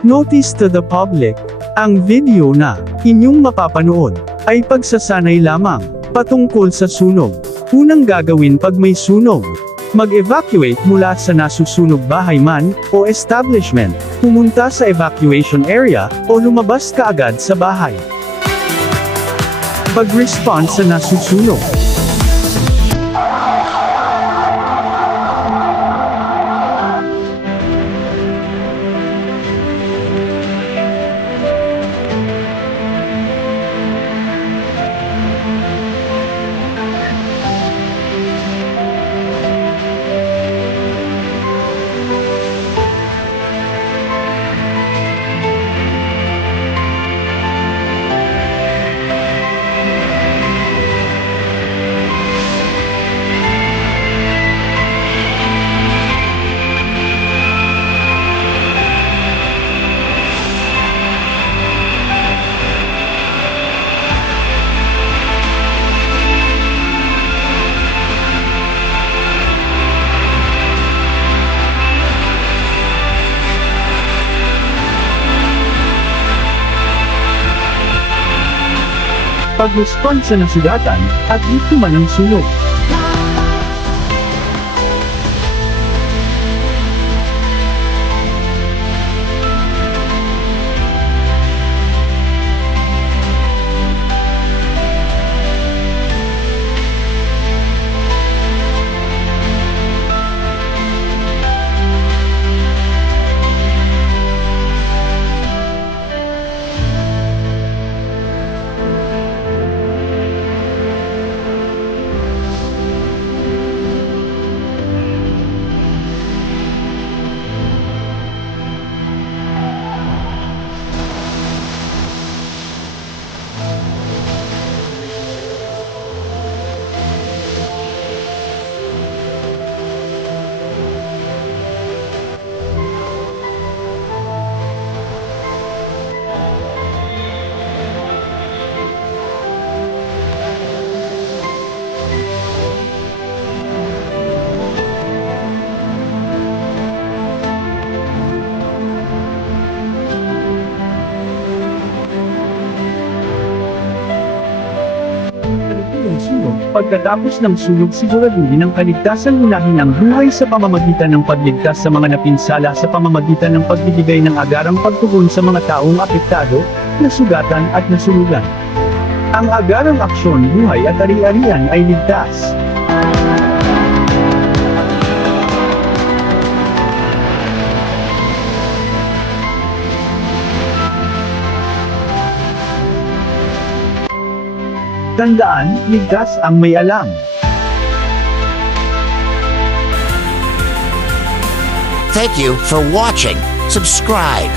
Notice to the public, ang video na inyong mapapanood ay pagsasanay lamang patungkol sa sunog. Unang gagawin pag may sunog, mag-evacuate mula sa nasusunog bahay man o establishment, pumunta sa evacuation area o lumabas kaagad sa bahay. Pag-respond sa nasusunog. Pag-respond sa nasugatan at biktima ng sunog. Pagkatapos ng sunog, siguraduhin ang kaligtasan. Unahin ang buhay sa pamamagitan ng pagligtas sa mga napinsala sa pamamagitan ng pagbibigay ng agarang pagtugon sa mga taong apektado, nasugatan at nasunugan. Ang agarang aksyon, buhay at ari-arian ay ligtas. Tandaan, ligtas ang may alam. Thank you for watching. Subscribe.